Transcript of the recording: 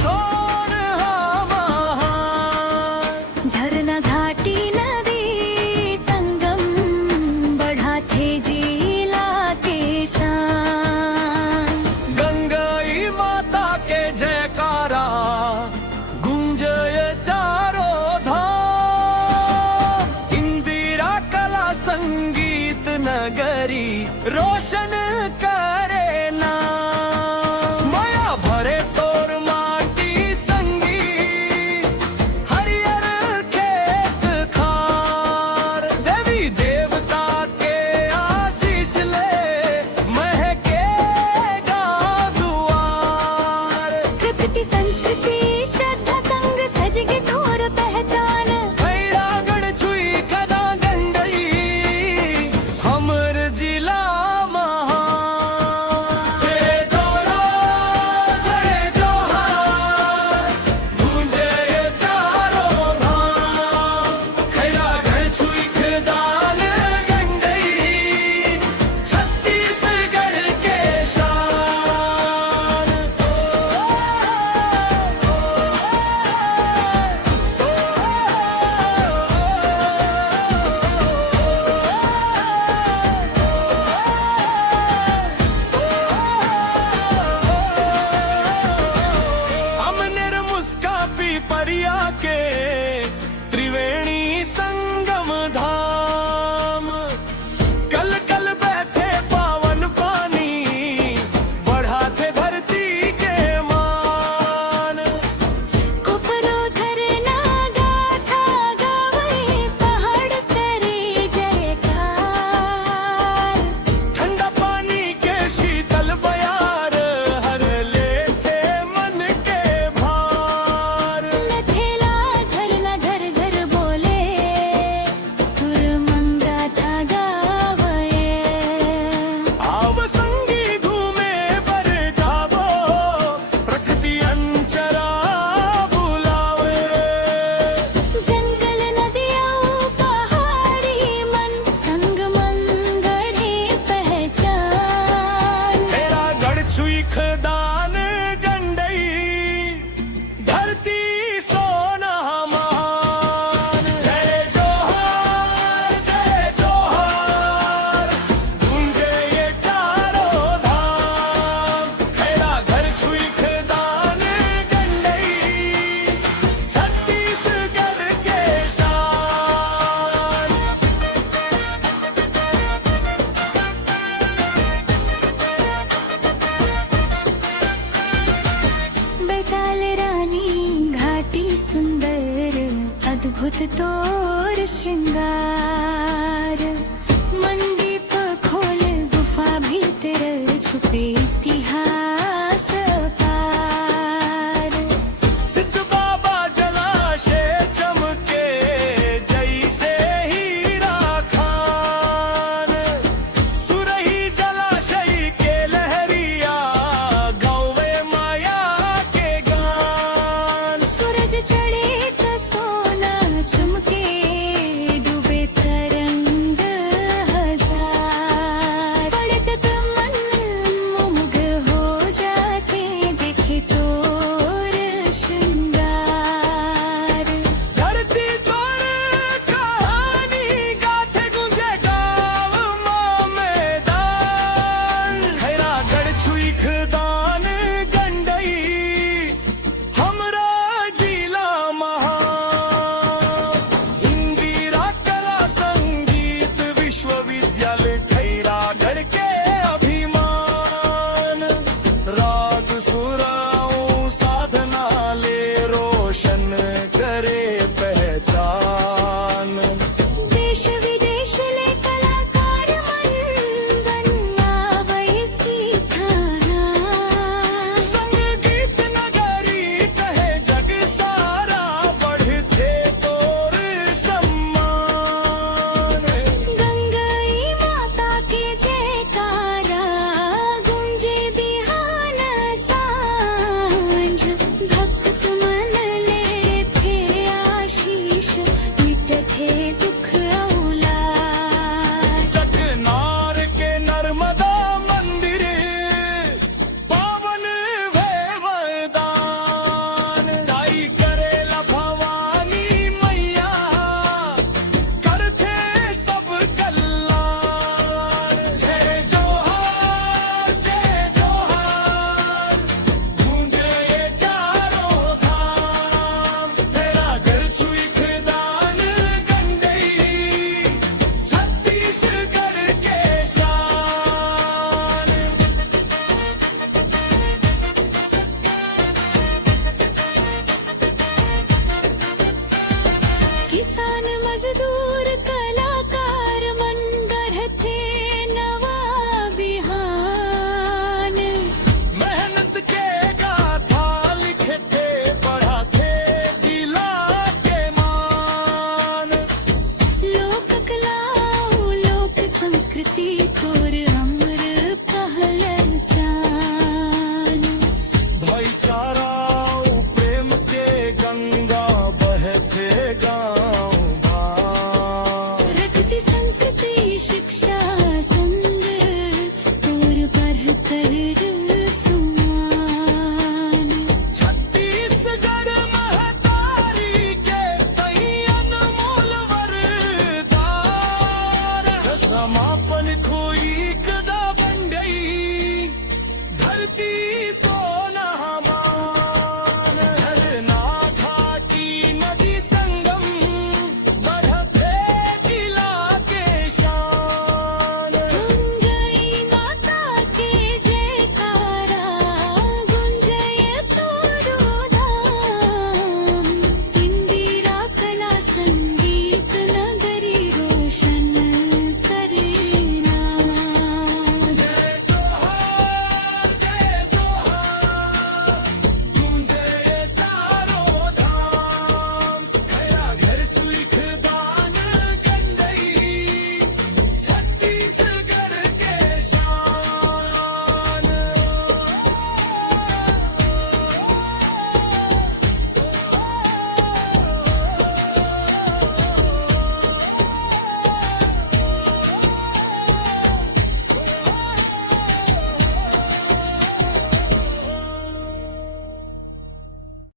सोन झरना घाटी नदी संगम बढ़ा थे जिला के शान। गंगाई माता के जयकारा गूंजय चारों धाम। इंदिरा कला संगीत नगरी रोशन करे नाम। माया भरे तोर माटी संगीत हरियर खेत खार। देवी देवता के आशीष ले महकेगा दुआर। प्रकृति संस्कृति श्रद्धा संग सजगे तोर पहचान। भैरागढ़ छुई कदा गंगई हमर जिला महान। जय जोहार जय जोहार गूंजे ये चारों धाम। खैरागढ़ छुई खदान गंगई छत्तीसगढ़ के शान। अमनेर मुस्का पिपरिया के त्रिवेणी संगम धाम। कल कल बहते पावन पानी बढ़ाते धरती के मान। कुपरो झरना गाथा गावे पहाड़ करे जयकार। ठंडा पानी के शीतल बयार हर लेते मन के भार। लथेला झरना झरझर बोले सुर मंगा था गावे। आव संगी घूमे बर जावो प्रकृति अंचरा बुलावे। जंगल नदियाँ पहाड़ी मन संग मंगड़े पहचान। तेरा गढ़ छुई खदान गंडई धरती सोना मान। जय जोहार गूंजे ये चारों धाम। खैरागढ़ छुई खदान गंडई छत्तीसगढ़ के शान। बैताल रानी घाटी सुंदर अद्भुत तोर श्रृंगार। मंडी